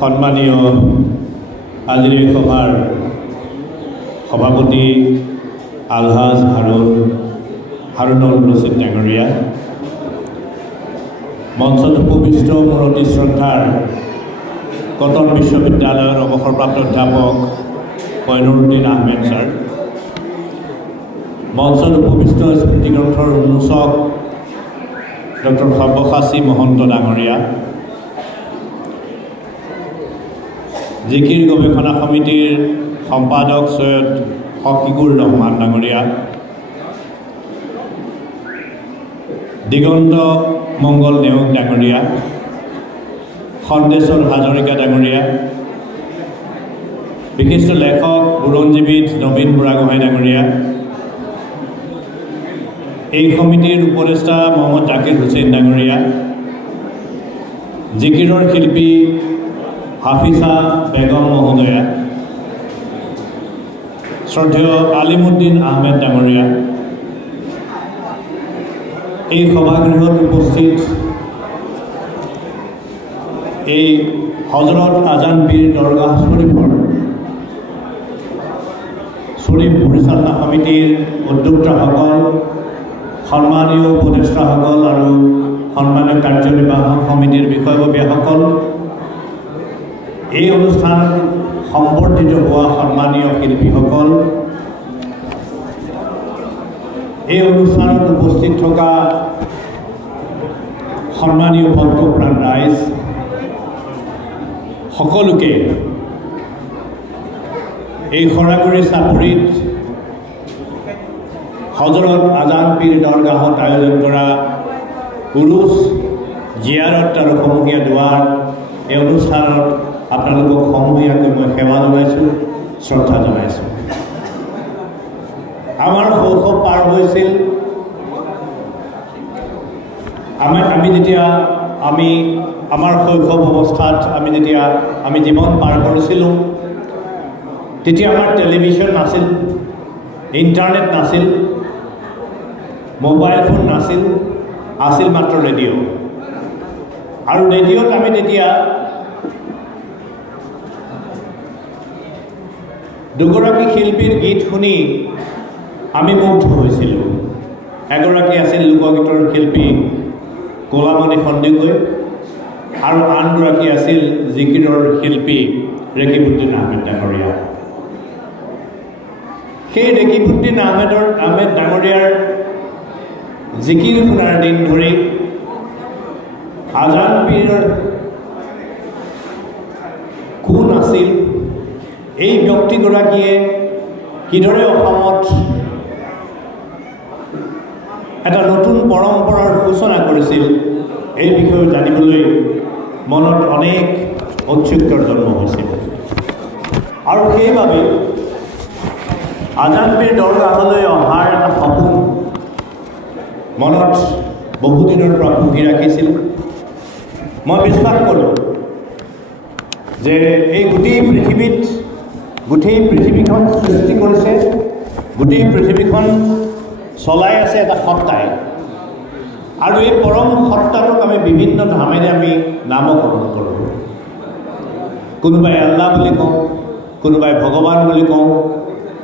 সম্মানীয় আজিৰ এই সভাৰ সভাপতি আলহাজ হাৰুনুৰ ৰছিদ ডাঙৰীয়া, মঞ্চত উপবিষ্ট মোৰ অতি শ্ৰদ্ধাৰ কটন বিশ্ববিদ্যালয়ৰ অৱসৰপ্ৰাপ্ত অধ্যাপক কইনুৰুদ্দিন আহমেদ ছাৰ, মঞ্চত উপবিষ্ট স্মৃতিগ্ৰন্থৰ উন্মোচক ডক্টৰ সব্যসাচী মহন্ত ডাঙৰীয়া, জিকিৰ গৱেষণা সমিতিৰ সম্পাদক সৈয়দ শফিকুৰ ৰহমান ডাঙৰীয়া, দিগন্ত মংগল নেওগ ডাঙৰীয়া, সন্দেশ্বৰ হাজৰিকা ডাঙৰীয়া, বিশিষ্ট লেখক বুৰঞ্জীবিদ নবীন বুঢ়াগোহাঁই ডাঙৰীয়া, এই সমিতিৰ উপদেষ্টা মহম্মদ জাকিৰ হুছেইন ডাঙৰীয়া, জিকিৰৰ শিল্পী হাফিজা বেগম মহোদয়া, শ্ৰদ্ধেয় আলিমুদ্দিন আহমেদ ডাঙৰীয়া, এই সভাগৃহত উপস্থিত এই হজৰত আজান পীৰ দৰগাহ শ্বৰীফৰ শ্বৰীফ পৰিচালনা সমিতিৰ উদ্যোক্তাসকল, সন্মানীয় উপদেষ্টাসকল আৰু সন্মানীয় কাৰ্যনিৰ্বাহক সমিতিৰ বিষয়ববীয়াসকল, এই অনুষ্ঠানত সম্বৰ্ধিত হোৱা সন্মানীয় শিল্পীসকল, এই অনুষ্ঠানত উপস্থিত থকা সন্মানীয় ভক্তপ্ৰাণ ৰাইজ, সকলোকে এই খৰাগুৰি চাপৰিত হজৰত আজান পীৰ দৰগাহত আয়োজন কৰা উৰুছ জিয়াৰত আৰু সমূহীয়া দুৱাৰ এই অনুষ্ঠানত আপোনালোকক সমূহীয়াকৈ মই সেৱা জনাইছোঁ, শ্ৰদ্ধা জনাইছোঁ। আমাৰ শৈশৱ পাৰ হৈছিল, আমি যেতিয়া আমাৰ শৈশৱ অৱস্থাত আমি জীৱন পাৰ কৰিছিলোঁ, তেতিয়া আমাৰ টেলিভিশ্যন নাছিল, ইণ্টাৰনেট নাছিল, মোবাইল ফোন নাছিল, আছিল মাত্ৰ ৰেডিঅ'। আৰু ৰেডিঅ'ত আমি তেতিয়া দুগৰাকী শিল্পীৰ গীত শুনি আমি মুগ্ধ হৈছিলোঁ। এগৰাকী আছিল লোকগীতৰ শিল্পী কলামণি সন্দিকৈ আৰু আনগৰাকী আছিল জিকিৰৰ শিল্পী ৰেকিবুদ্দিন আহমেদ ডাঙৰীয়া। সেই ৰেকিবুদ্দিন আহমেদ ডাঙৰীয়াৰ জিকিৰ শুনাৰ দিন ধৰি আজান পীৰৰ কোন আছিল, এই ব্যক্তিগৰাকীয়ে কিদৰে অসমত এটা নতুন পৰম্পৰাৰ সূচনা কৰিছিল, এই বিষয়ে জানিবলৈ মনত অনেক ঔৎসুক্যৰ জন্ম হৈছিল। আৰু সেইবাবে আজান পীৰ দৰগাহলৈ অহাৰ এটা সপোন মনত বহুদিনৰ পৰা পুহি ৰাখিছিল। মই বিশ্বাস কৰোঁ যে এই গোটেই পৃথিৱীখন সৃষ্টি কৰিছে, গোটেই পৃথিৱীখন চলাই আছে এটা সত্তাই, আৰু এই পৰম সত্তাটোক আমি বিভিন্ন ধামেৰে আমি নামকৰণ কৰোঁ। কোনোবাই আল্লাহ বুলি কওঁ, কোনোবাই ভগৱান বুলি কওঁ,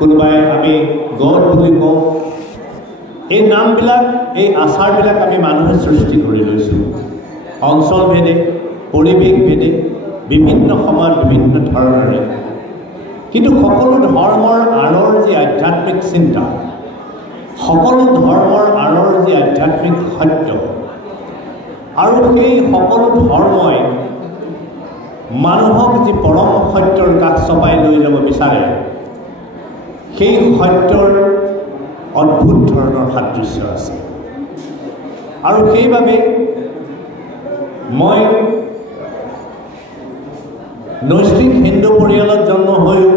কোনোবাই আমি গড বুলি কওঁ। এই নামবিলাক, এই আচাৰবিলাক আমি মানুহে সৃষ্টি কৰি লৈছোঁ, অঞ্চলভেদে, পৰিৱেশভেদে, বিভিন্ন সময়ত বিভিন্ন ধৰণেৰে। কিন্তু সকলো ধৰ্মৰ আঁৰৰ যি আধ্যাত্মিক চিন্তা, সকলো ধৰ্মৰ আঁৰৰ যি আধ্যাত্মিক সত্য, আৰু সেই সকলো ধৰ্মই মানুহক যি পৰম সত্যৰ কাষ চপাই লৈ যাব বিচাৰে, সেই সত্যৰ অদ্ভুত ধৰণৰ সাদৃশ্য আছে। আৰু সেইবাবে মই নৈষ্ঠিক হিন্দু পৰিয়ালত জন্ম হৈও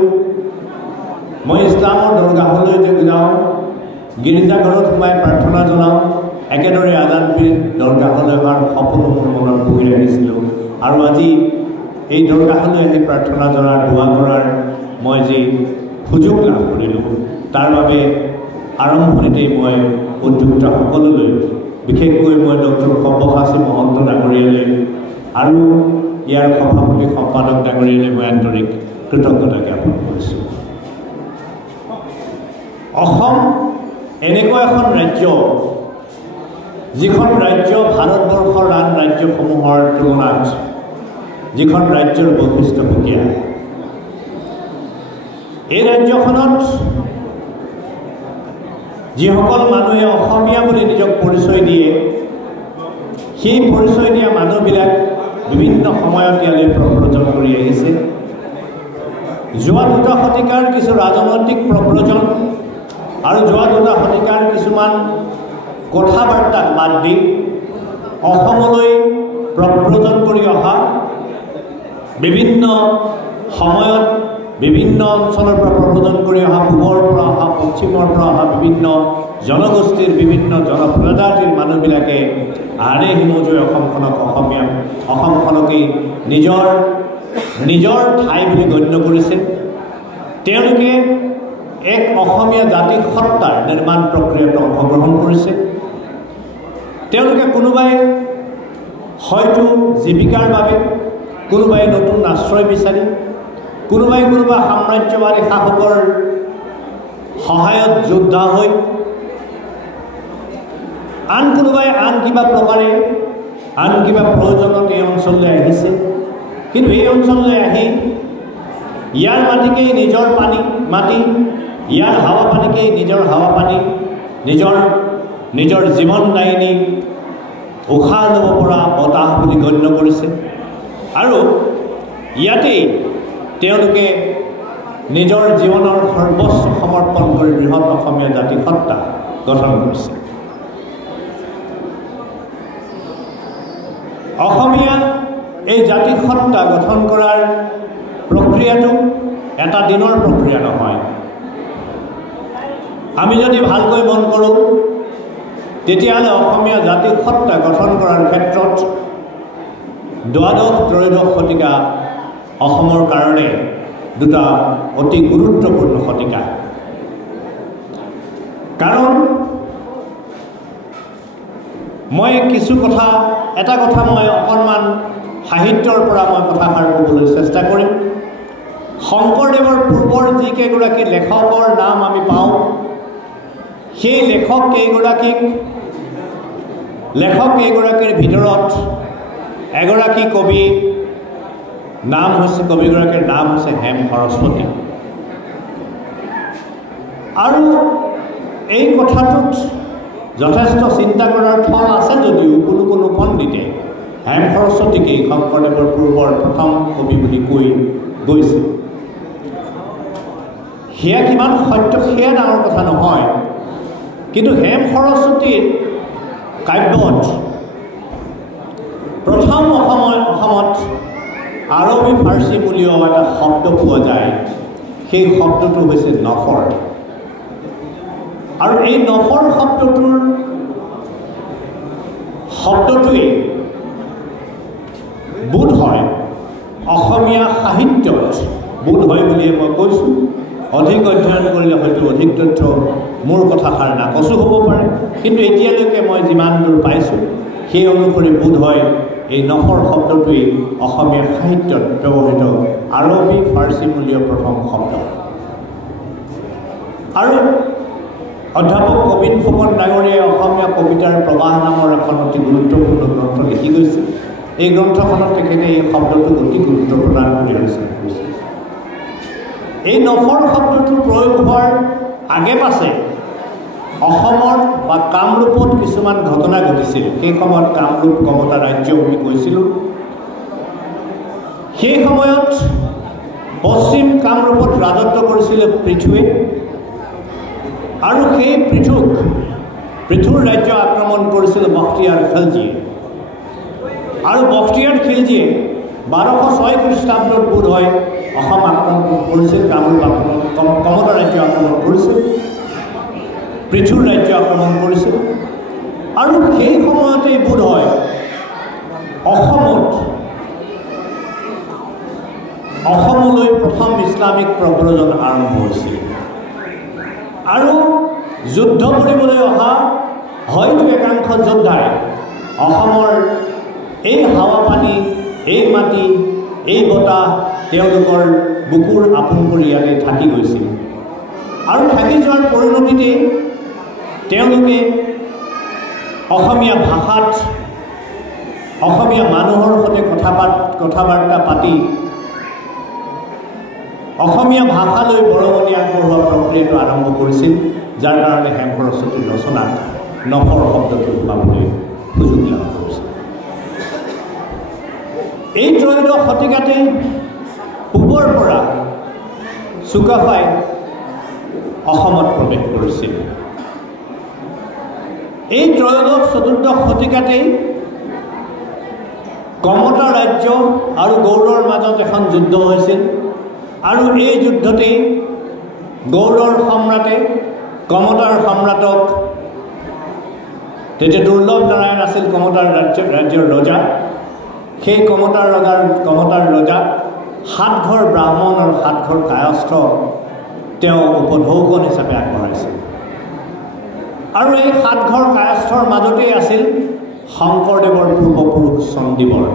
মই ইছলামৰ দৰগাহলৈ যাওঁ, গীৰ্জাঘৰত সোমাই প্ৰাৰ্থনা জনাওঁ। একেদৰে আজান পীৰ দৰগাহলৈ অহাৰ সপোন মোৰ মনত পুহি ৰাখিছিলোঁ। আৰু আজি এই দৰগাহলৈ আহি প্ৰাৰ্থনা জনাৰ, দোৱা কৰাৰ মই যি সুযোগ লাভ কৰিলোঁ, তাৰ বাবে আৰম্ভণিতেই মই উদ্যোক্তাসকললৈ, বিশেষকৈ মই ডক্টৰ সব্যসাচী মহন্ত ডাঙৰীয়ালৈ আৰু ইয়াৰ সভাপতি সম্পাদক ডাঙৰীয়ালৈ মই আন্তৰিক কৃতজ্ঞতা জ্ঞাপন কৰিছোঁ। অসম এনেকুৱা এখন ৰাজ্য যিখন ৰাজ্য ভাৰতবৰ্ষৰ আন ৰাজ্যসমূহৰ তুলনাত যিখন ৰাজ্যৰ বৈশিষ্ট্য সুকীয়া। এই ৰাজ্যখনত যিসকল মানুহে অসমীয়া বুলি নিজক পৰিচয় দিয়ে, সেই পৰিচয় দিয়া মানুহবিলাক বিভিন্ন সময়ত ইয়ালৈ প্ৰব্ৰজন কৰি আহিছে। যোৱা 2 শতিকাৰ কিছু ৰাজনৈতিক প্ৰব্ৰজন আৰু যোৱা 2 শতিকাৰ কিছুমান কথা বাৰ্তাক বাদ দি অসমলৈ প্ৰব্ৰজন কৰি অহা বিভিন্ন সময়ত বিভিন্ন অঞ্চলৰ পৰা প্ৰব্ৰজন কৰি অহা পূবৰ পৰা অহা পশ্চিমৰ পৰা অহা বিভিন্ন জনগোষ্ঠীৰ বিভিন্ন জনপ্ৰজাতিৰ মানুহবিলাকে আৰে হিমজুৱে অসমখনকেই নিজৰ ঠাই বুলি গণ্য কৰিছে। তেওঁলোকে এক অসমীয়া জাতি সত্তাৰ নিৰ্মাণ প্ৰক্ৰিয়াত অংশগ্ৰহণ কৰিছে। তেওঁলোকে কোনোবাই হয়তো জীৱিকাৰ বাবে, কোনোবাই নতুন আশ্ৰয় বিচাৰি, কোনোবা সাম্ৰাজ্যবাদী শাসকৰ সহায়ত যোদ্ধা হৈ, আন কোনোবাই আন কিবা প্ৰকাৰে আন কিবা প্ৰয়োজনত এই অঞ্চললৈ আহিছে। কিন্তু এই অঞ্চললৈ আহি ইয়াৰ মাটিকেই নিজৰ মাটি, ইয়াৰ হাৱা পানীকেই নিজৰ হাৱা পানী, নিজৰ জীৱনদায়িনী উশাহ ল'ব পৰা বতাহ বুলি গণ্য কৰিছে। আৰু ইয়াতেই তেওঁলোকে নিজৰ জীৱনৰ সৰ্বস্ব সমৰ্পণ কৰি বৃহৎ অসমীয়া জাতি সত্তা গঠন কৰিছে। অসমীয়া এই জাতি সত্তা গঠন কৰাৰ প্ৰক্ৰিয়াটো এটা দিনৰ প্ৰক্ৰিয়া নহয়। আমি যদি ভালকৈ মন কৰোঁ তেতিয়াহ'লে অসমীয়া জাতি সত্তা গঠন কৰাৰ ক্ষেত্ৰত দ্বাদশ-ত্ৰয়োদশ শতিকা অসমৰ কাৰণে 2টা অতি গুৰুত্বপূৰ্ণ শতিকা। কাৰণ মই এটা কথা মই অকণমান সাহিত্যৰ পৰা মই কথাষাৰ ক'বলৈ চেষ্টা কৰিম। শংকৰদেৱৰ পূৰ্বৰ যিকেইগৰাকী লেখকৰ নাম আমি পাওঁ, সেই লেখক কেইগৰাকীৰ ভিতৰত এগৰাকী কবিগৰাকীৰ নাম হৈছে হেম সৰস্বতী। আৰু এই কথাটোত যথেষ্ট চিন্তা কৰাৰ থল আছে যদিও কোনো পণ্ডিতে হেম সৰস্বতীকেই শংকৰদেৱৰ পূৰ্বৰ প্ৰথম কবি বুলি কৈ গৈছে। সেয়া কিমান সত্য সেয়া ডাঙৰ কথা নহয়, কিন্তু হেম সৰস্বতীৰ কাব্যত প্ৰথম অসমত আৰবী ফাৰ্চী বুলিও এটা শব্দ পোৱা যায়। সেই শব্দটো হৈছে নফৰ। আৰু এই নফৰ শব্দটোৱে বোধ হয় অসমীয়া সাহিত্যত বোধ হয় বুলিয়ে মই কৈছোঁ। অধিক অধ্যয়ন কৰিলে হয়তো অধিক তথ্য মোৰ কথাষাৰ নাকচো হ'ব পাৰে, কিন্তু এতিয়ালৈকে মই যিমান দূৰ পাইছোঁ সেই অনুসৰি বোধ হয় এই নফৰ শব্দটোৱেই অসমীয়া সাহিত্যত ব্যৱহৃত আৰবী ফাৰ্চী মূলীয় প্ৰথম শব্দ। আৰু অধ্যাপক কবিন ফুকন ডাঙৰীয়াই অসমীয়া কবিতাৰ প্ৰবাহ নামৰ এখন অতি গুৰুত্বপূৰ্ণ গ্ৰন্থ লিখি গৈছে। এই গ্ৰন্থখনত তেখেতে এই শব্দটোক অতি গুৰুত্ব প্ৰদান কৰি আলোচনা কৰিছে। এই নফৰ শব্দটোৰ প্ৰয়োগ হোৱাৰ আগে পাছে অসমত বা কামৰূপত কিছুমান ঘটনা ঘটিছিল। সেই সময়ত কামৰূপ কমতা ৰাজ্য বুলি কৈছিলোঁ। সেই সময়ত পশ্চিম কামৰূপত ৰাজত্ব কৰিছিলে পৃথুৱে। আৰু সেই পৃথুৰ ৰাজ্য আক্ৰমণ কৰিছিল বখতিয়াৰ খিলজীয়ে। আৰু বখতিয়াৰ খিলজীয়ে 1206 খ্ৰীষ্টাব্দত বোধ হয় অসম আক্ৰমণ কৰিছিল, কামৰূপ কমতা ৰাজ্য আক্ৰমণ কৰিছিল, পৃথুৰ ৰাজ্য আক্ৰমণ কৰিছিল। আৰু সেই সময়তেই বোধ হয় অসমলৈ প্ৰথম ইছলামিক প্ৰব্ৰজন আৰম্ভ হৈছিল। আৰু যুদ্ধ কৰিবলৈ অহা হয়তো একাংশ যোদ্ধাই অসমৰ এই হাৱা পানী, এই মাটি এই বতাহ তেওঁলোকৰ বুকুৰ আপোন কৰি ইয়াতে থাকি গৈছিল আৰু থাকি যোৱাৰ পৰিণতিতে তেওঁলোকে অসমীয়া ভাষাত অসমীয়া মানুহৰ সৈতে কথা-বাৰ্তা পাতি অসমীয়া ভাষালৈ বৰঙণি আগবঢ়োৱা প্ৰক্ৰিয়াটো আৰম্ভ কৰিছিল, যাৰ কাৰণে হেম সৰস্বতীৰ ৰচনাত নখৰ শব্দটো পাবলৈ সুযোগ লাভ কৰিছিল। এই ত্ৰয়োদশ শতিকাতে পূবৰ পৰা চুকাফাই অসমত প্ৰৱেশ কৰিছিল। এই ত্ৰয়োদশ চতুৰ্দশ শতিকাতেই কমতা ৰাজ্য আৰু গৌড়ৰ মাজত এখন যুদ্ধ হৈছিল আৰু এই যুদ্ধতেই গৌড়ৰ সম্ৰাটে কমতাৰ সম্ৰাটক, তেতিয়া দুৰ্লভ নাৰায়ণ আছিল কমতাৰ ৰাজ্যৰ ৰজা, সেই কমতাৰ ৰজা 7 ঘৰ ব্ৰাহ্মণ আৰু 7 ঘৰ কায়স্থ তেওঁ উপঢৌকন হিচাপে আগবঢ়াইছিল আৰু এই 7 ঘৰ কায়স্থৰ মাজতেই আছিল শংকৰদেৱৰ পূৰ্বপুৰুষ চণ্ডীবৰ।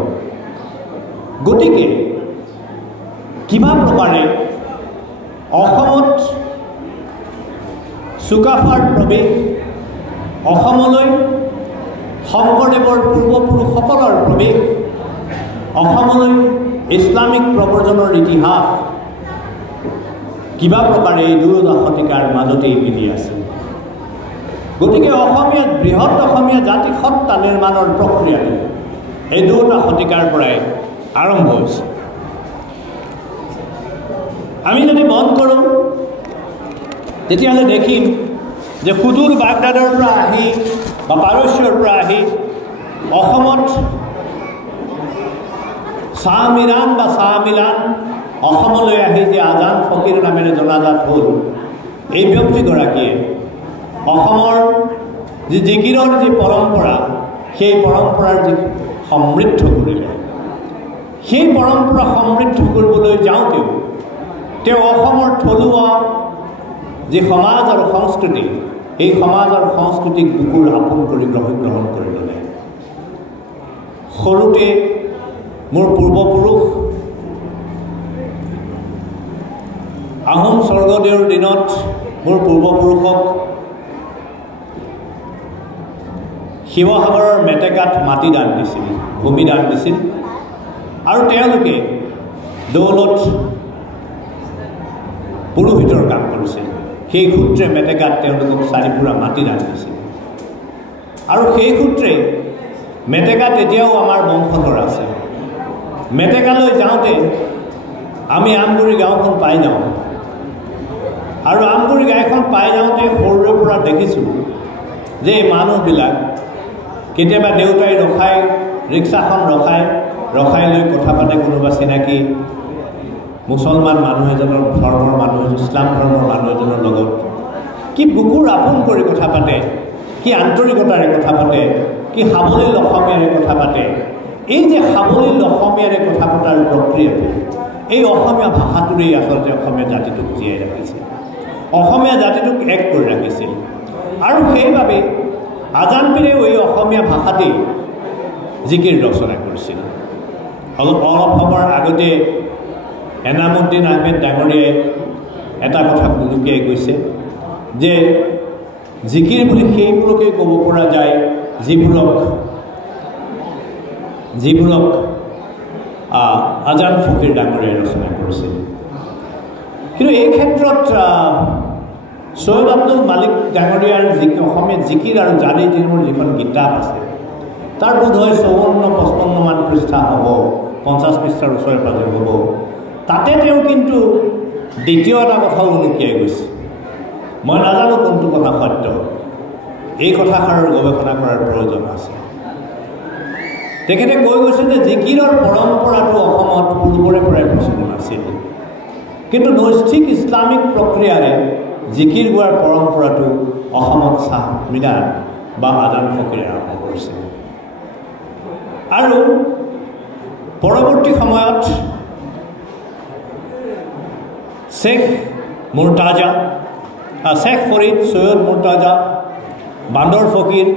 গতিকে কিবা প্ৰকাৰে অসমত চুকাফাৰ প্ৰৱেশ, অসমলৈ শংকৰদেৱৰ পূৰ্বপুৰুষসকলৰ প্ৰৱেশ, অসমলৈ ইছলামিক প্ৰব্ৰজনৰ ইতিহাস কিবা প্ৰকাৰে এই দুয়োটা শতিকাৰ মাজতেই মিলি আছে। গতিকে বৃহৎ অসমীয়া জাতি সত্তা নিৰ্মাণৰ প্ৰক্ৰিয়াটো এই দুয়োটা শতিকাৰ পৰাই আৰম্ভ হৈছে। আমি যদি মন কৰোঁ তেতিয়াহ'লে দেখিম যে সুদূৰ বাগদাদৰ পৰা আহি বা পাৰস্যৰ পৰা আহি অসমত চাহ মিলান অসমলৈ আহি যে আজান ফকীৰ নামেৰে জনাজাত হ'ল, এই ব্যক্তিগৰাকীয়ে অসমৰ যি জিকিৰৰ যি পৰম্পৰা, সেই পৰম্পৰাৰ যি সমৃদ্ধ কৰিলে, সেই পৰম্পৰা সমৃদ্ধ কৰিবলৈ যাওঁতেও তেওঁ অসমৰ থলুৱা যি সমাজ আৰু সংস্কৃতি, এই সমাজ আৰু সংস্কৃতিক বুকুৰ আপোন কৰি গ্ৰহণ কৰি ল'লে। সৰুতে মোৰ পূৰ্বপুৰুষ আহোম স্বৰ্গদেউৰ দিনত মোৰ পূৰ্বপুৰুষক শিৱসাগৰৰ মেটেকাত মাটি দান দিছিল, ভূমি দান দিছিল আৰু তেওঁলোকে দৌলত পুৰোহিতৰ কাম কৰিছিল। সেই সূত্ৰে মেটেকাত তেওঁলোকক 4 পুৰা মাটি দান দিছিল আৰু সেই সূত্ৰে মেটেকাত এতিয়াও আমাৰ বংশধৰ আছে। মেটেকালৈ যাওঁতে আমি আমগুৰি গাঁওখন পাই যাওঁ আৰু আমগুৰি গাঁওখন পাই যাওঁতে সৰুৰে পৰা দেখিছোঁ যে এই মানুহবিলাক কেতিয়াবা দেউতাই ৰিক্সাখন ৰখাই লৈ কথা পাতে কোনোবা চিনাকি মুছলমান মানুহ এজনৰ ধৰ্মৰ মানুহ, ইছলাম ধৰ্মৰ মানুহ এজনৰ লগত কি বুকুৰ আপোন কৰি কথা পাতে, কি আন্তৰিকতাৰে কথা পাতে, কি সাৱলীল অসমীয়াৰে কথা পাতে। এই যে সাৱলীল অসমীয়াৰে কথা পতাৰ প্ৰক্ৰিয়াটো, এই অসমীয়া ভাষাটোৰেই আচলতে অসমীয়া জাতিটোক জীয়াই ৰাখিছে, অসমীয়া জাতিটোক এক কৰি ৰাখিছিল। আৰু সেইবাবে আজান পীৰেও এই অসমীয়া ভাষাতেই জিকিৰ ৰচনা কৰিছিল। অলপ সময় আগতে এনামুদ্দিন আহমেদ ডাঙৰীয়াই এটা কথা লুকিয়াই গৈছে যে জিকিৰ বুলি সেইবোৰকেই ক'ব পৰা যায় যিবোৰক আজান ফকীৰ ডাঙৰীয়াই ৰচনা কৰিছিল। কিন্তু এই ক্ষেত্ৰত সৈয়দ আব্দুল মালিক ডাঙৰীয়াৰ অসমীয়া জিকিৰ আৰু জাৰি জিকিৰৰ যিখন কিতাপ আছে, তাৰ বোধ হয় 54-55 মান পৃষ্ঠা হ'ব, 50 পৃষ্ঠাৰ ওচৰে পাজৰে হ'ব। তাতে তেওঁ কিন্তু দ্বিতীয় এটা কথাও লুকিয়াই গৈছে। মই নাজানো কোনটো কথা সত্য, এই কথাষাৰৰ গৱেষণা কৰাৰ প্ৰয়োজন আছে। তেখেতে কৈ গৈছে যে জিকিৰৰ পৰম্পৰাটো অসমত পূৰ্বৰে পৰাই প্ৰচলন আছিল, কিন্তু নৈষ্ঠিক ইছলামিক প্ৰক্ৰিয়াৰে জিকিৰ গোৱাৰ পৰম্পৰাটো অসমত চাহ মিলান বা আজান ফকীৰে আৰম্ভ কৰিছিল। আৰু পৰৱৰ্তী সময়ত শেখ ফৰিদ, সৈয়দ মুৰ্তাজা, বান্দৰ ফকীৰ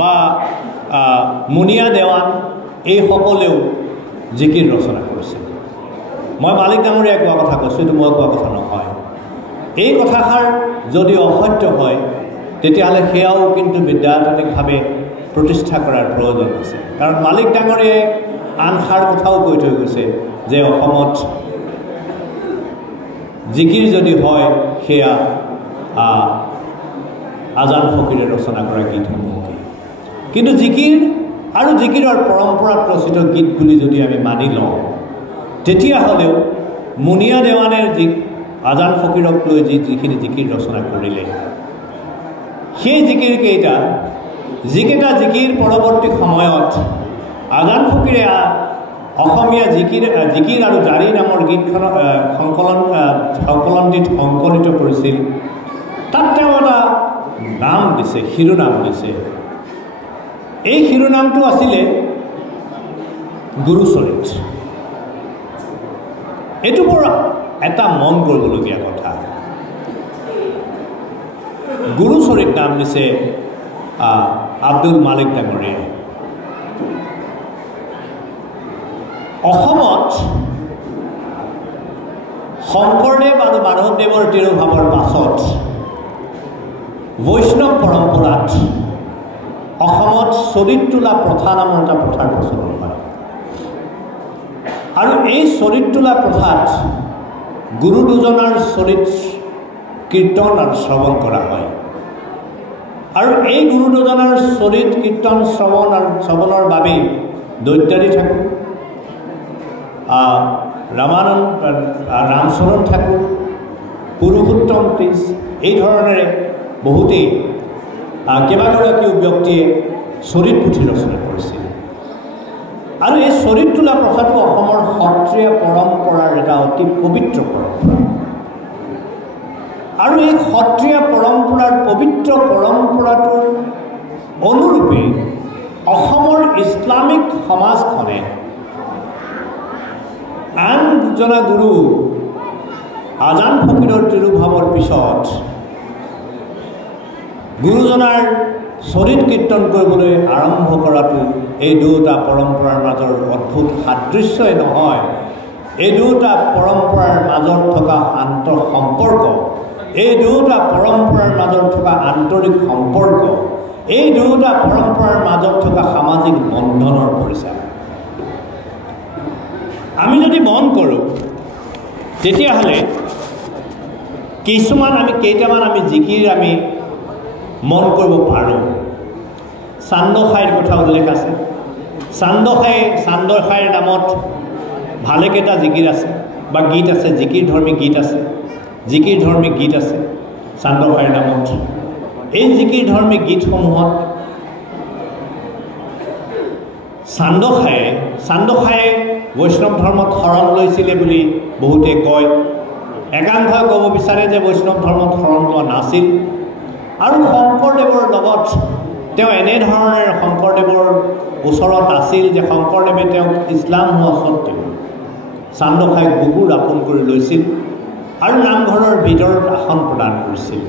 বা মুনিয়া দেৱান, এইসকলেও জিকিৰ ৰচনা কৰিছিল। মই মালিক ডাঙৰীয়াই কোৱা কথা কৈছোঁ, এইটো মই কোৱা কথা নহয়। এই কথাষাৰ যদি অসত্য হয় তেতিয়াহ'লে সেয়াও কিন্তু বিদ্যায়তনিকভাৱে প্ৰতিষ্ঠা কৰাৰ প্ৰয়োজন আছে। কাৰণ মালিক ডাঙৰীয়াই আন সাৰ কথাও কৈ থৈ গৈছে যে অসমত জিকিৰ যদি হয় সেয়া আজান ফকীৰে ৰচনা কৰা গীতসমূহকে। কিন্তু জিকিৰ আৰু জিকিৰৰ পৰম্পৰাত ৰচিত গীত বুলি যদি আমি মানি লওঁ তেতিয়াহ'লেও মুনিয়া দেৱানে আজান ফকীৰক লৈ যিখিনি জিকিৰ ৰচনা কৰিলে সেই জিকিৰকেইটা যিকেইটা জিকিৰ পৰৱৰ্তী সময়ত আজান ফকীৰে অসমীয়া জিকিৰ আৰু জাৰি নামৰ গীতখন সংকলনটিত সংকলিত কৰিছিল, তাত তেওঁ এটা নাম দিছে, শিৰোনাম দিছে। এই শিৰোনামটো আছিলে গুৰুচৰিত। এইটো বৰ এটা মন কৰিবলগীয়া কথা। গুৰুচৰিত নাম দিছে আব্দুল মালিক ডাঙৰীয়াই। অসমত শংকৰদেৱ আৰু মাধৱদেৱৰ তিৰোভাৱৰ পাছত বৈষ্ণৱ পৰম্পৰাত অসমত চৰিত তোলা প্ৰথা নামৰ এটা প্ৰথাৰ প্ৰচলন হয়। আৰু এই চৰিত তোলা প্ৰথাত গুৰু দুজনাৰ চৰিত কীৰ্তন আৰু শ্ৰৱণ কৰা হয়। আৰু এই গুৰু দুজনাৰ চৰিত কীৰ্তন শ্ৰৱণৰ বাবেই দৈত্যাদী ঠাকুৰ, ৰামচৰণ ঠাকুৰ, পুৰুষোত্তম ত্ৰিশ এই ধৰণেৰে বহুতেই কেইবাগৰাকীও ব্যক্তিয়ে চৰিত পুথি ৰচনা কৰিছিল। আৰু এই চৰিত তোলা প্ৰথাটো অসমৰ সত্ৰীয়া পৰম্পৰাৰ এটা অতি পবিত্ৰ পৰম্পৰা। আৰু এই সত্ৰীয়া পৰম্পৰাৰ পবিত্ৰ পৰম্পৰাটোৰ অনুৰূপে অসমৰ ইছলামিক সমাজখনে আন দুজনা গুৰু আজান ফকীৰৰ তিৰোভাৱৰ পিছত গুৰুজনাৰ চৰিত কীৰ্তন কৰিবলৈ আৰম্ভ কৰাটো এই দুয়োটা পৰম্পৰাৰ মাজৰ অদ্ভুত সাদৃশ্যই নহয়, এই দুয়োটা পৰম্পৰাৰ মাজত থকা আন্তঃ সম্পৰ্ক, এই দুয়োটা পৰম্পৰাৰ মাজত থকা আন্তৰিক সম্পৰ্ক, এই দুয়োটা পৰম্পৰাৰ মাজত থকা সামাজিক বন্ধনৰ পৰিচয়। আমি যদি মন কৰোঁ তেতিয়াহ'লে কেইটামান আমি জিকিৰ আমি মন কৰিব পাৰোঁ। চান্দখাইৰ কথা উল্লেখ আছে। চান্দখাইৰ নামত ভালেকেইটা জিকিৰ আছে বা গীত আছে, জিকিৰ ধাৰ্মিক গীত আছে চান্দখাইৰ নামত। এই জিকিৰ ধাৰ্মিক গীতসমূহত চান্দখায়ে বৈষ্ণৱ ধৰ্মত শৰণ লৈছিলে বুলি বহুতে কয়। একাংশই ক'ব বিচাৰে যে বৈষ্ণৱ ধৰ্মত শৰণ লোৱা নাছিল। আৰু শংকৰদেৱৰ লগত তেওঁ এনেধৰণেৰে শংকৰদেৱৰ ওচৰত আছিল যে শংকৰদেৱে তেওঁক ইছলাম হোৱা স্বত্তেও চান্দখাইক বুকুৰ আপোন কৰি লৈছিল আৰু নামঘৰৰ ভিতৰত আসন প্ৰদান কৰিছিল।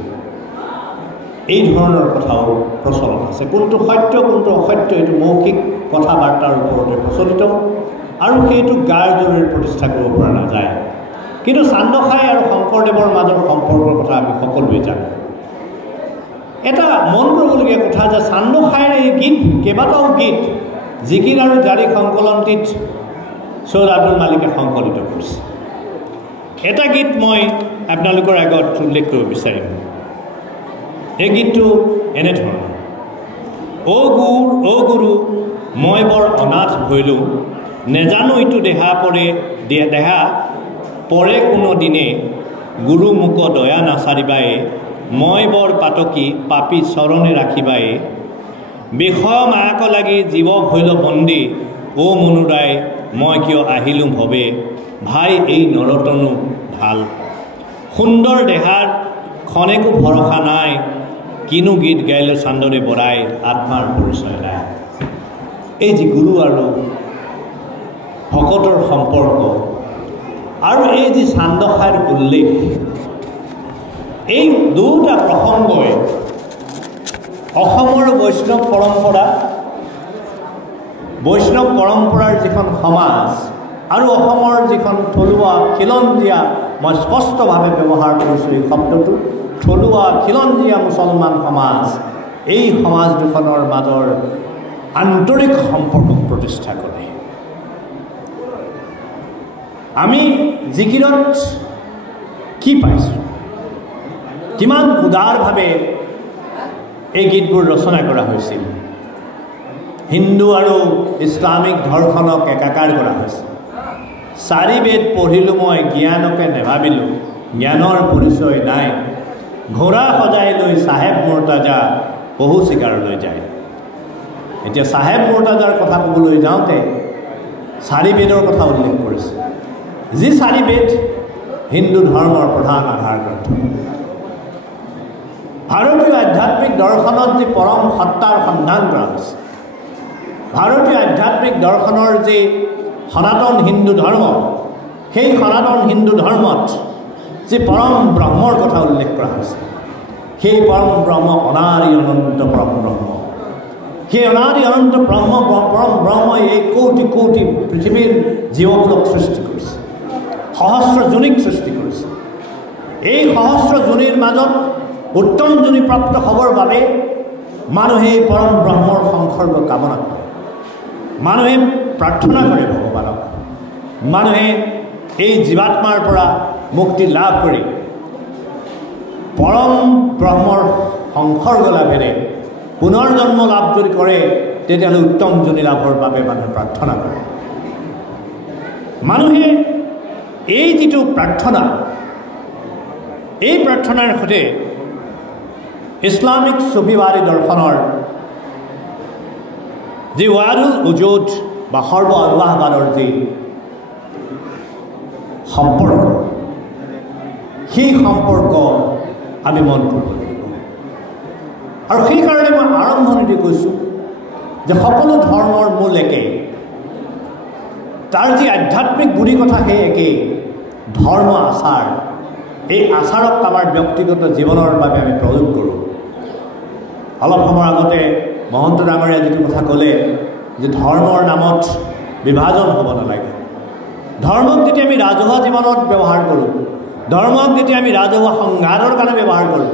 এই ধৰণৰ কথাও প্ৰচলন আছে। কোনটো সত্য কোনটো অসত্য এইটো মৌখিক কথা বাৰ্তাৰ ওপৰতে প্ৰচলিত আৰু সেইটো গাৰ জোৰেৰে প্ৰতিষ্ঠা কৰিব পৰা নাযায়। কিন্তু চান্দখাই আৰু শংকৰদেৱৰ মাজৰ সম্পৰ্কৰ কথা আমি সকলোৱে জানো। এটা মন কৰিবলগীয়া কথা যে চান্দখাইৰ এই গীত, কেইবাটাও গীত জিকিৰ আৰু জাৰি সংকলনটিত সৈয়দ আব্দুল মালিকে সংকলিত কৰিছে। এটা গীত মই আপোনালোকৰ আগত উল্লেখ কৰিব বিচাৰিম। এই গীতটো এনেধৰণৰ: অ গুৰু মই বৰ অনাথ ভৈলোঁ, নেজানো ইটো দেহা পৰে কোনো দিনে, গুৰু মোক দয়া নাচাৰিবায়ে, মই বৰ পাতকী পাপী চৰণে ৰাখিবায়ে, বিষয় মায়াক লাগি জীৱ ভৈল বন্দী, অ মনুৰাই মই কিয় আহিলোঁ ভৱে, ভাই এই নৰতনো ভাল, সুন্দৰ দেহাৰ খনেকো ভৰসা নাই, কিনো গীত গাইলে চান্দৰে বৰাই, আত্মাৰ পৰিচয় নাই। এই যি গুৰু আৰু ভকতৰ সম্পৰ্ক আৰু এই যি চান্দখাইৰ উল্লেখ, এই দুটা প্ৰসংগই অসমৰ বৈষ্ণৱ পৰম্পৰা বৈষ্ণৱ পৰম্পৰাৰ যিখন সমাজ আৰু অসমৰ যিখন থলুৱা খিলঞ্জীয়া, মই স্পষ্টভাৱে ব্যৱহাৰ কৰিছোঁ এই শব্দটো, থলুৱা খিলঞ্জীয়া মুছলমান সমাজ, এই সমাজ দুখনৰ মাজৰ আন্তৰিক সম্পৰ্কক প্ৰতিষ্ঠা কৰে। আমি জিকিৰত কি পাইছোঁ, কিমান উদাৰভাৱে এই গীতবোৰ ৰচনা কৰা হৈছিল। হিন্দু আৰু ইছলামিক ধৰ্ষণক একাকাৰ কৰা হৈছে। 4 বেদ পঢ়িলোঁ মই জ্ঞানকে নেভাবিলোঁ, জ্ঞানৰ পৰিচয় নাই। ঘোঁৰা সজাই লৈ চাহেব মুৰ্তাজা পহু চিকাৰলৈ যায়। এতিয়া চাহেব মুৰ্তাজাৰ কথা ক'বলৈ যাওঁতে 4 বেদৰ কথা উল্লেখ কৰিছে, যি 4 বেদ হিন্দু ধৰ্মৰ প্ৰধান আধাৰ গ্ৰন্থ। ভাৰতীয় আধ্যাত্মিক দৰ্শনত যি পৰম সত্তাৰ সন্ধান কৰা হৈছে, ভাৰতীয় আধ্যাত্মিক দৰ্শনৰ যি সনাতন হিন্দু ধৰ্ম, সেই সনাতন হিন্দু ধৰ্মত যি পৰম ব্ৰহ্মৰ কথা উল্লেখ কৰা হৈছে, সেই পৰম ব্ৰহ্ম অনাদি অনন্ত পৰম ব্ৰহ্ম। সেই অনাদি অনন্ত পৰম ব্ৰহ্মই এই কোটি কোটি পৃথিৱীৰ জীৱকুলক সৃষ্টি কৰিছে, সহস্ৰ যোনিক সৃষ্টি কৰিছে। এই সহস্ৰ যোনিৰ মাজত উত্তম যোনি প্ৰাপ্ত হ'বৰ বাবে মানুহে পৰম ব্ৰহ্মৰ সংসৰ্গ কামনা কৰে, মানুহে প্ৰাৰ্থনা কৰে ভগৱানক। মানুহে এই জীৱাত্মাৰ পৰা মুক্তি লাভ কৰি পৰম ব্ৰহ্মৰ সংসৰ্গ লাভেৰে পুনৰ জন্ম লাভ যদি কৰে, তেতিয়াহ'লে উত্তম যোনি লাভৰ বাবে মানুহে প্ৰাৰ্থনা কৰে। মানুহে এই যিটো প্ৰাৰ্থনা, এই প্ৰাৰ্থনাৰ সৈতে ইছলামিক ছুফিবাদী দৰ্শনৰ যি ৱাদুল উজুদ বা সৰ্ব আল্লাহবাদৰ যি সম্পৰ্ক, সেই সম্পৰ্ক আমি মন কৰিব লাগিব। আৰু সেইকাৰণে মই আৰম্ভণিতে কৈছোঁ যে সকলো ধৰ্মৰ মূল একেই, তাৰ যি আধ্যাত্মিক গুৰি কথা সেই একেই। ধৰ্ম আচাৰ, এই আচাৰক আমাৰ ব্যক্তিগত জীৱনৰ বাবে আমি প্ৰয়োগ কৰোঁ। অলপ সময়ৰ আগতে মহন্ত ডাঙৰীয়া যিটো কথা ক'লে যে ধৰ্মৰ নামত বিভাজন হ'ব নালাগে। ধৰ্মক যেতিয়া আমি ৰাজহুৱা জীৱনত ব্যৱহাৰ কৰোঁ, ধৰ্মক যেতিয়া আমি ৰাজহুৱা সংঘাতৰ কাৰণে ব্যৱহাৰ কৰোঁ,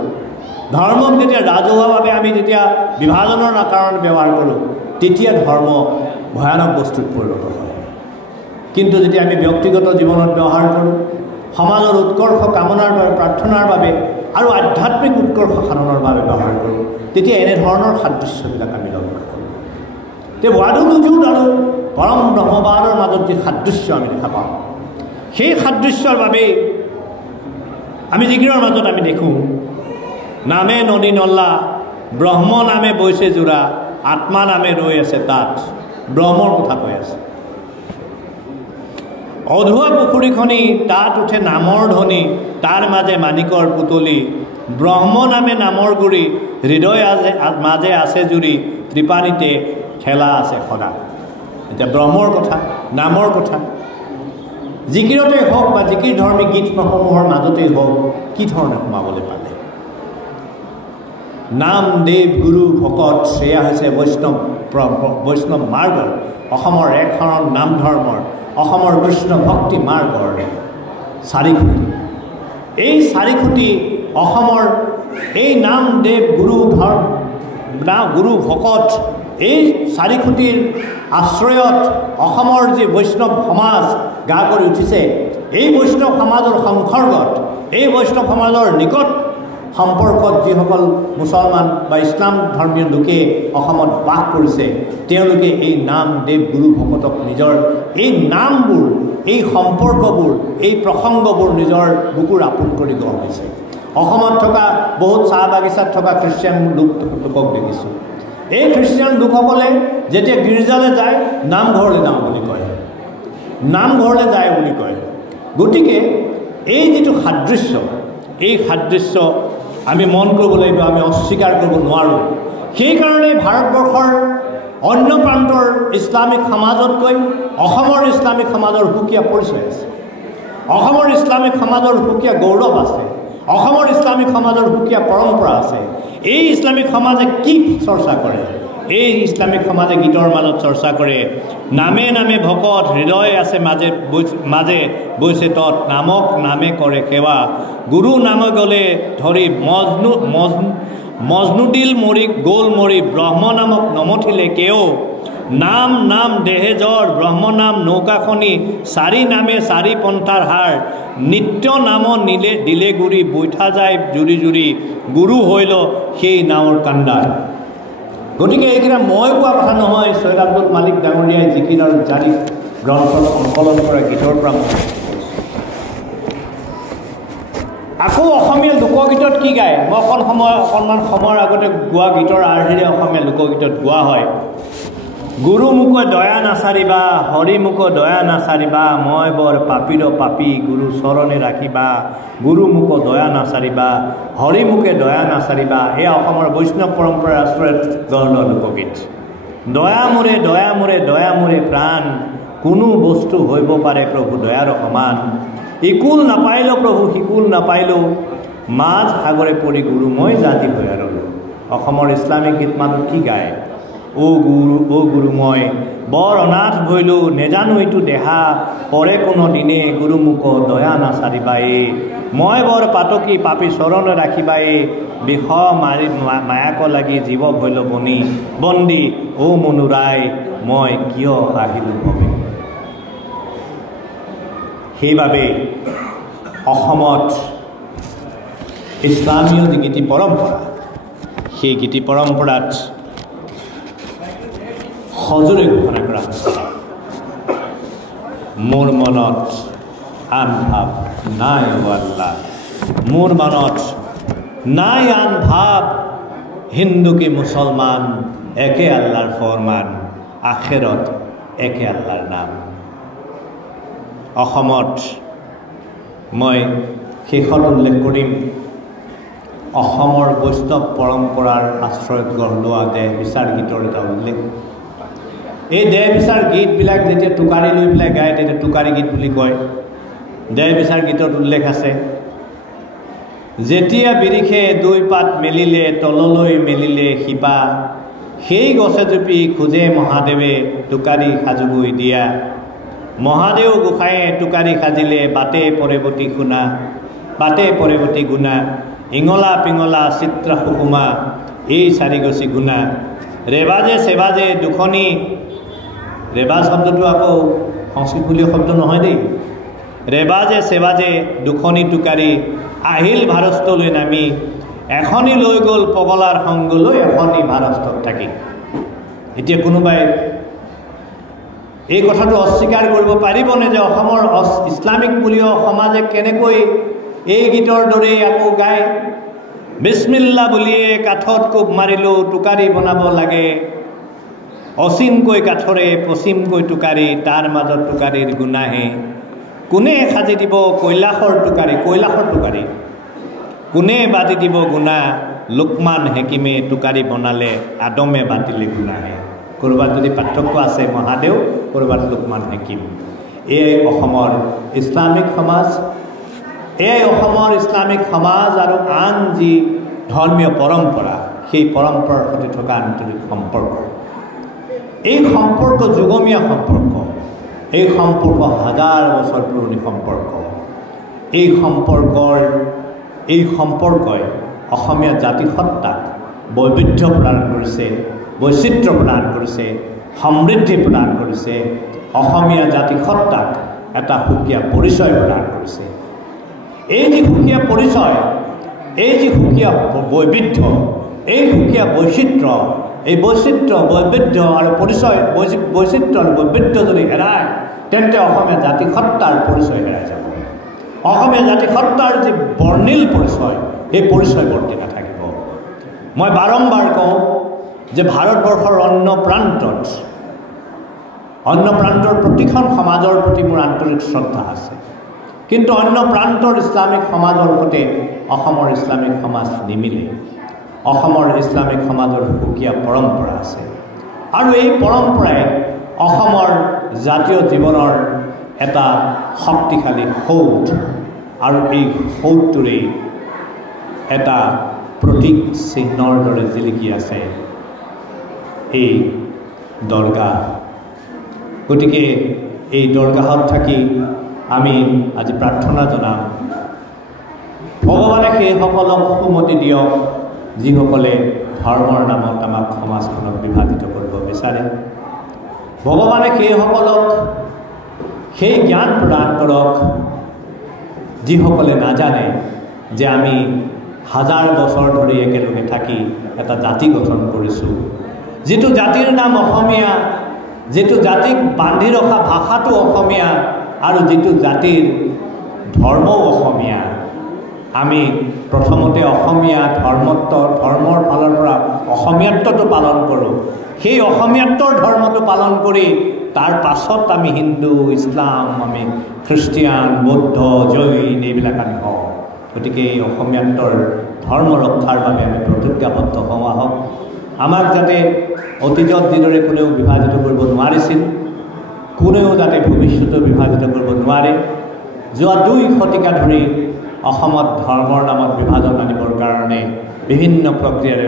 ধৰ্মক যেতিয়া ৰাজহুৱাভাৱে আমি যেতিয়া বিভাজনৰ কাৰণে ব্যৱহাৰ কৰোঁ, তেতিয়া ধৰ্ম ভয়ানক বস্তুত পৰিণত হয়। কিন্তু যেতিয়া আমি ব্যক্তিগত জীৱনত ব্যৱহাৰ কৰোঁ, সমাজৰ উৎকৰ্ষ কামনাৰ বাবে, প্ৰাৰ্থনাৰ বাবে আৰু আধ্যাত্মিক উৎকৰ্ষ সাধনৰ বাবে ব্যৱহাৰ কৰোঁ, তেতিয়া এনেধৰণৰ সাদৃশ্যবিলাক আমি লক্ষ্য কৰোঁ। তে ৱাদুল উজুদ আৰু পৰম ব্ৰহ্মবাদৰ মাজত যি সাদৃশ্য আমি দেখা পাওঁ, সেই সাদৃশ্যৰ বাবেই আমি জিকিৰৰ মাজত আমি দেখোঁ, নামে নদী নলা, ব্ৰহ্ম নামে বৈছে জোৰা, আত্মা নামে ৰৈ আছে তাত। ব্ৰহ্মৰ কথা কৈ আছে। অধুৱা পুখুৰীখনি, তাত উঠে নামৰ ধ্বনি, তাৰ মাজে মাণিকৰ পুতলি, ব্ৰহ্ম নামে নামৰ গুৰি, হৃদয় মাজে আছে জুৰি, ত্ৰিপানীতে খেলা আছে সদা। এতিয়া ব্ৰহ্মৰ কথা, নামৰ কথা, জিকিৰতে হওক বা জিকিৰ ধৰ্মী গীতসমূহৰ মাজতেই হওক, কি ধৰণে সোমাবলৈ পালে? নাম, দেৱ, গুৰু, ভকত, সেয়া হৈছে বৈষ্ণৱ মাৰ্গৰ, অসমৰ এক শৰণ নাম ধৰ্মৰ, অসমৰ কৃষ্ণ ভক্তি মাৰ্গৰ 4 খুঁটি। এই 4 খুঁটি অসমৰ এই নাম, দেৱ, গুৰু, ভকত, এই 4 খুঁটিৰ আশ্ৰয়ত অসমৰ যি বৈষ্ণৱ সমাজ গা কৰি উঠিছে, এই বৈষ্ণৱ সমাজৰ সংসৰ্গত, এই বৈষ্ণৱ সমাজৰ নিকট সম্পৰ্কত যিসকল মুছলমান বা ইছলাম ধৰ্মীয় লোকে অসমত বাস কৰিছে, তেওঁলোকে এই নাম, দেৱ, গুৰু, ভকতক নিজৰ এই নামবোৰ, এই সম্পৰ্কবোৰ, এই প্ৰসংগবোৰ নিজৰ বুকুৰ আপোন কৰি লোৱা হৈছে। অসমত থকা বহুত চাহ বাগিচাত থকা খ্ৰীষ্টিয়ান লোকক দেখিছোঁ। এই খ্ৰীষ্টিয়ান লোকসকলে যেতিয়া গীৰ্জালৈ যায়, নামঘৰলৈ যাওঁ বুলি কয়, নামঘৰলৈ যায় বুলি কয়। গতিকে এই যিটো সাদৃশ্য, এই সাদৃশ্য আমি মন কৰিব লাগিব, আমি অস্বীকাৰ কৰিব নোৱাৰোঁ। সেইকাৰণে ভাৰতবৰ্ষৰ অন্য প্ৰান্তৰ ইছলামিক সমাজতকৈ অসমৰ ইছলামিক সমাজৰ সুকীয়া পৰিচয় আছে, অসমৰ ইছলামিক সমাজৰ সুকীয়া গৌৰৱ আছে, অসমৰ ইছলামিক সমাজৰ সুকীয়া পৰম্পৰা আছে। এই ইছলামিক সমাজে কি চৰ্চা কৰে? এই ইছলামিক সমাজে গীতৰ মাজত চৰ্চা কৰে। নামে নামে ভকত হৃদয় আছে মাজে মাজে বৈছে তত নামক নামে কৰে সেৱা গুৰু নামে গ'লে ধৰি মজনুদিল মৰি গ'ল মৰি ব্ৰহ্ম নামক নমঠিলে কেও নাম নাম দেহে জ্বৰ ব্ৰহ্ম নাম নৌকাখনি চাৰি নামে চাৰি পন্থাৰ হাৰ নিত্য নাম নিলে দিলে গুৰি বৈঠা যায় জুৰি জুৰি গুৰু হৈল সেই নাৱৰ কাণ্ডাৰ। গতিকে এইকেইটা মই কোৱা কথা নহয়, ছৈয়দ আব্দুল মালিক ডাঙৰীয়াই জিকিৰ আৰু জাৰি গ্ৰন্থত সংকলন কৰা গীতৰ পৰা মই আকৌ অসমীয়া লোকগীতত কি গায়? মই অকণমান সময়ৰ আগতে গোৱা গীতৰ আৰ্হিৰে অসমীয়া লোকগীতত গোৱা হয়। গুৰু মোক দয়া নাচাৰিবা হৰি মোক দয়া নাচাৰিবা মই বৰ পাপীৰ পাপী গুৰু চৰণে ৰাখিবা গুৰু মোক দয়া নাচাৰিবা হৰি মোকে দয়া নাচাৰিবা। এয়া অসমৰ বৈষ্ণৱ পৰম্পৰাৰ আশ্ৰয়ত গঢ় লোৱা লোকগীত। দয়া মোৰে দয়া মোৰে দয়া মোৰে প্ৰাণ কোনো বস্তু হৈব পাৰে প্ৰভু দয়াৰ সমান ইকুল নাপাইলো প্ৰভু সিকুল নাপাইলো মাছ সাগৰে পৰি গুৰু মই জাতি হৈ আৰু অসমৰ ইছলামিক গীত মাজত কি গায়? অ গুৰু মই বৰ অনাথ ভৈলো নেজানো এইটো দেহা পৰে কোনো দিনে গুৰু মোক দয়া নাচাৰিবাই মই বৰ পাতকী পাপী চৰণ ৰাখিবাই বিষ মাৰি মায়াক লাগি জীৱ ভৈল বন্দী অ মনুৰাই মই কিয় আহিলো ভৱে। সেইবাবে অসমত ইছলামীয় যি গীতি পৰম্পৰা সেই গীতি পৰম্পৰাত সজোৰে ঘোষণা কৰা হৈছে মোৰ মনত আন ভাৱ নাই আল্লাহ মোৰ মনত নাই আন ভাৱ হিন্দু কি মুছলমান একে আল্লাহৰ ফৰমান আখেৰত একে আল্লাহৰ নাম। অসমত মই শেষত উল্লেখ কৰিম অসমৰ বৈষ্ণৱ পৰম্পৰাৰ আশ্ৰয়ত গঢ় লোৱা দেহ বিচাৰ গীতৰ এটা উল্লেখ। এই দেহ বিচাৰ গীতবিলাক যেতিয়া টোকাৰী লৈ পেলাই গায় তেতিয়া টোকাৰী গীত বুলি কয়। দেহ বিচাৰ গীতত উল্লেখ আছে যেতিয়া বিৰিখে দুই পাত মেলিলে তললৈ মেলিলে শিপা সেই গছে জুপি খোজে মহাদেৱে টোকাৰী সাজুগৈ দিয়া মহাদেৱ গোসাঁয়ে টোকাৰী সাজিলে বাটে পৰেৱতী শুনা বাটে পৰেৱতী গুণা ইঙলা পিঙলা চিত্ৰ সুকুমা এই চাৰিগছি গুণা ৰেবাজে চেবাজে দুখনি ৰেবাজ শব্দটো আকৌ সংস্কৃতলীয় শব্দ নহয় দেই। ৰেবাজে চেবাজে দুখনি টোকাৰী আহিল ভাৰস্তলৈ নামি এখনি লৈ গ'ল পগলাৰ সংগলৈ এখনি ভাৰস্তত থাকি। এতিয়া কোনোবাই এই কথাটো অস্বীকাৰ কৰিব পাৰিবনে যে অসমৰ ইছলামিক মূলীয় সমাজে কেনেকৈ এই গীতৰ দৰেই আকৌ গায়? বিছমিল্লা বুলিয়ে কাঠত কোব মাৰিলোঁ টোকাৰী বনাব লাগে অচিনকৈ কাঠৰে পশ্চিমকৈ টোকাৰী তাৰ মাজত টোকাৰীৰ গুণাহে কোনে সাজি দিব কৈলাশৰ টোকাৰী কোনে বাতি দিব গুণা লোকমান হেকিমে টোকাৰী বনালে আদমে বাতিলে গুণাহে। ক'ৰবাত যদি পাৰ্থক্য আছে মহাদেৱ ক'ৰবাত লোকমান হেকিম। এয়াই অসমৰ ইছলামিক সমাজ আৰু আন যি ধৰ্মীয় পৰম্পৰা সেই পৰম্পৰাৰ সৈতে থকা আন্তৰিক সম্পৰ্ক। এই সম্পৰ্ক যুগমীয়া সম্পৰ্ক, এই সম্পৰ্ক হাজাৰ বছৰ পুৰণি সম্পৰ্ক। এই সম্পৰ্কই অসমীয়া জাতিসত্তাক বৈবিধ্য প্ৰদান কৰিছে, বৈচিত্ৰ্য প্ৰদান কৰিছে, সমৃদ্ধি প্ৰদান কৰিছে, অসমীয়া জাতিসত্তাক এটা সুকীয়া পৰিচয় প্ৰদান কৰিছে। এই যি সুকীয়া পৰিচয়, এই যি সুকীয়া বৈবিধ্য, এই সুকীয়া বৈচিত্ৰ্য, এই বৈচিত্ৰ্য বৈবিধ্য আৰু পৰিচয় বৈচিত্ৰ্য আৰু বৈবিধ্য যদি হেৰায় তেন্তে অসমীয়া জাতিসত্তাৰ পৰিচয় হেৰাই যাব। অসমীয়া জাতিসত্তাৰ যি বৰ্ণিল পৰিচয় এই পৰিচয় বৰ্তি নাথাকিব। মই বাৰম্বাৰ কওঁ যে ভাৰতবৰ্ষৰ অন্য প্ৰান্তৰ প্ৰতিখন সমাজৰ প্ৰতি মোৰ আন্তৰিক শ্ৰদ্ধা আছে, কিন্তু অন্য প্ৰান্তৰ ইছলামিক সমাজৰ সৈতে অসমৰ ইছলামিক সমাজ নিমিলে। অসমৰ ইছলামিক সমাজৰ সুকীয়া পৰম্পৰা আছে আৰু এই পৰম্পৰাই অসমৰ জাতীয় জীৱনৰ এটা শক্তিশালী সৌধ আৰু এই সৌধটোৰেই এটা প্ৰতীক চিহ্নৰ দৰে জিলিকি আছে। এই দৰগাহ। গতিকে এই দৰগাহত থাকি আমি আজি প্ৰাৰ্থনা জনাম, ভগৱানে সেইসকলক সুমতি দিয়ক যিসকলে ধৰ্মৰ নামত আমাক সমাজখনক বিভাজিত কৰিব বিচাৰে। ভগৱানে সেইসকলক সেই জ্ঞান প্ৰদান কৰক যিসকলে নাজানে যে আমি হাজাৰ বছৰ ধৰি একেলগে থাকি এটা জাতি গঠন কৰিছোঁ, যিটো জাতিৰ নাম অসমীয়া, যিটো জাতিক বান্ধি ৰখা ভাষাটো অসমীয়া আৰু যিটো জাতিৰ ধৰ্মও অসমীয়া। আমি প্ৰথমতে অসমীয়া ধৰ্মৰ ফালৰ পৰা অসমীয়াত্বটো পালন কৰোঁ। সেই অসমীয়াত্বৰ ধৰ্মটো পালন কৰি তাৰ পাছত আমি হিন্দু, ইছলাম, আমি খ্ৰীষ্টিয়ান, বৌদ্ধ, জৈন এইবিলাক আমি হওঁ। গতিকে এই অসমীয়াত্বৰ ধৰ্ম ৰক্ষাৰ বাবে আমি প্ৰতিজ্ঞাবদ্ধ হওঁ। আহক, আমাক যাতে অতীজত যিদৰে কোনেও বিভাজিত কৰিব নোৱাৰিছিল, কোনেও যাতে ভৱিষ্যতেও বিভাজিত কৰিব নোৱাৰে। যোৱা 2 শতিকা ধৰি অসমত ধৰ্মৰ নামত বিভাজন আনিবৰ কাৰণে বিভিন্ন প্ৰক্ৰিয়াৰে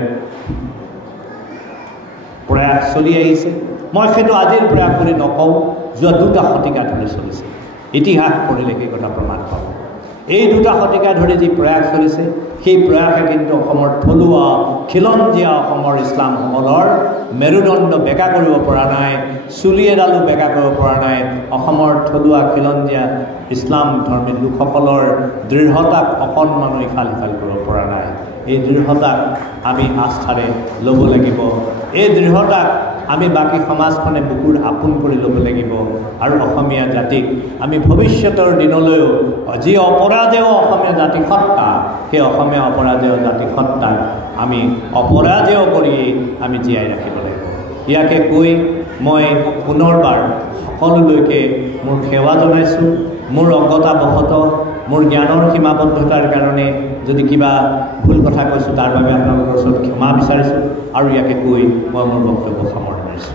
প্ৰয়াস চলি আহিছে। মই সেইটো আজিৰ প্ৰয়াস বুলি নকওঁ, যোৱা 2 শতিকা ধৰি চলিছে। ইতিহাস পঢ়িলে সেই কথা প্ৰমাণ পাব। এই 2 শতিকা ধৰি যি প্ৰয়াস চলিছে, সেই প্ৰয়াসে কিন্তু অসমৰ থলুৱা খিলঞ্জীয়া অসমৰ ইছলামসকলৰ মেৰুদণ্ড বেকা কৰিব পৰা নাই, চুলি এডালো বেকা কৰিব পৰা নাই। অসমৰ থলুৱা খিলঞ্জীয়া ইছলাম ধৰ্মী লোকসকলৰ দৃঢ়তাক অকণমানো ইফাল সিফাল কৰিব পৰা নাই। এই দৃঢ়তাক আমি আস্থাৰে ল'ব লাগিব। এই দৃঢ়তাক আমি বাকী সমাজখনে বুকুৰ আপোন কৰি ল'ব লাগিব। আৰু অসমীয়া জাতিক আমি ভৱিষ্যতৰ দিনলৈও যি অপৰাজেয় অসমীয়া জাতি সত্তা, সেই অসমীয়া অপৰাজেয় জাতি সত্তাক আমি অপৰাজেয় কৰি আমি জীয়াই ৰাখিব লাগিব। ইয়াকে কৈ মই পুনৰবাৰ সকলোলৈকে মোৰ সেৱা জনাইছোঁ। মোৰ অজ্ঞতাবশতঃ, মোৰ জ্ঞানৰ সীমাবদ্ধতাৰ কাৰণে যদি কিবা ভুল কথা কৈছোঁ, তাৰ বাবে আপোনালোকৰ ওচৰত ক্ষমা বিচাৰিছোঁ। আৰু ইয়াকে কৈ মই মোৰ বক্তব্য সামৰণি মাৰিছোঁ।